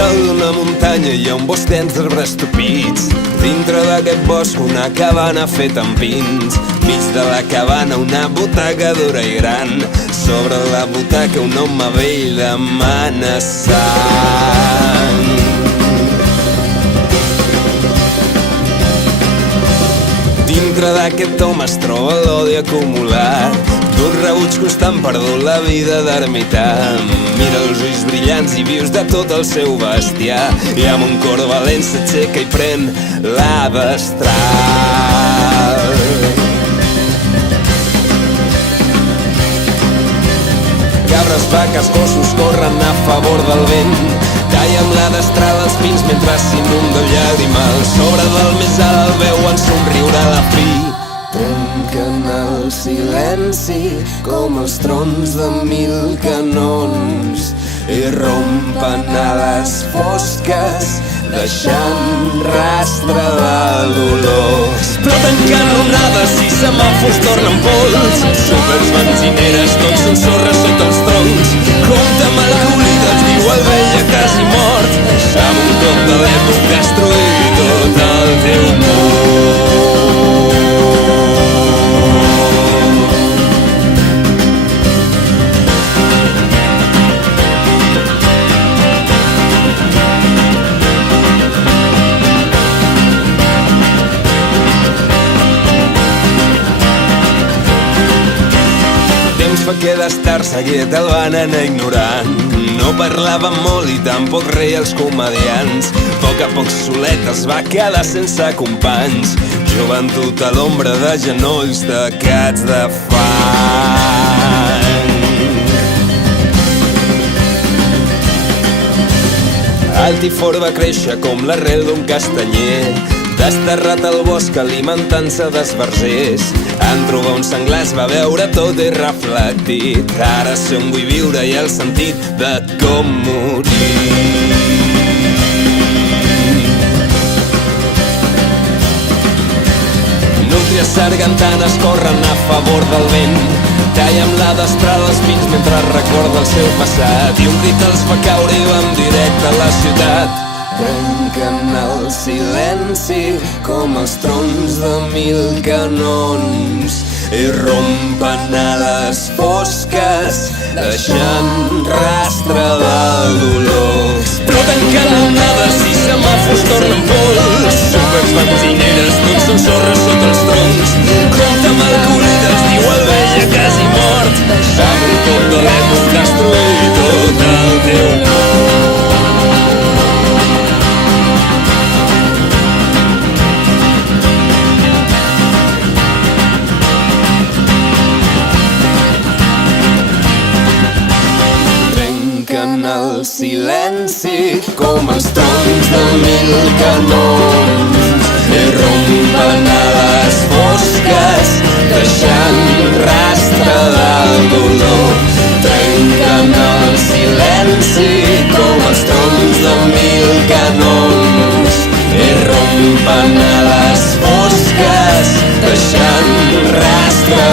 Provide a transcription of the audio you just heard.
dalt d'una muntanya hi ha un bosc dens d'arbres topits. Dintre d'aquest bosc una cabana feta amb pins. Mig de la cabana una butaca dura i gran. Sobre la butaca un home vell demana sang. Dintre d'aquest home es troba l'odi acumulat, d'un rebuig constant perdut la vida d'ermità. Mira els ulls brillants i vius de tot el seu bestiar, i amb un cor valent s'aixeca i pren la destral. Cabres, vaques, gossos corren a favor del vent. Talla amb la destral els pins mentre s'inunda el llàgrimal. Sobre del més alt el veuen somriure a la fi. Trenquen el silenci com els trons de 1000 canons i rompen a les fosques deixant rastre de dolor. Exploten canonades i semàfors tornen pols. Súpers, benzineres, tots són sorres sota els troncs. Compte amb el colides, diu el vell quasi mort. Amb un cop de l'èpoc destruir tot el teu món. Fa que d'estar-se quiet el van anar ignorant. No parlaven molt i tampoc reia els comediants. A poc solet es va quedar sense companys. Joventut a l'ombra de genolls tacats de fang. Alt i fort va créixer com l'arrel d'un castanyer, desterrat al bosc alimentant-se d'esbarzers. En trobar un senglar es va veure tot i reflectit. Ara sé on vull viure i el sentit de com morir. Nútries sargantanes corren a favor del vent. Talla amb la destral els pins mentre recorda el seu passat. I un crit els fa caure i van directe a la ciutat. Trenquen el silenci com els trons de 1000 canons i rompen a les fosques deixant rastre de dolor. Exploten canonades i semàfors tornen pols. Súpers, benzineres, tots són sorres sota els troncs. Compte amb el colides, diu el vell quasi mort. Amb un cop de l'èpoc destruir tot el teu món. El silenci com els trons de 1000 canons i rompen a les fosques deixant rastre de dolor. Trenquen el silenci com els trons de 1000 canons i rompen a les fosques deixant rastre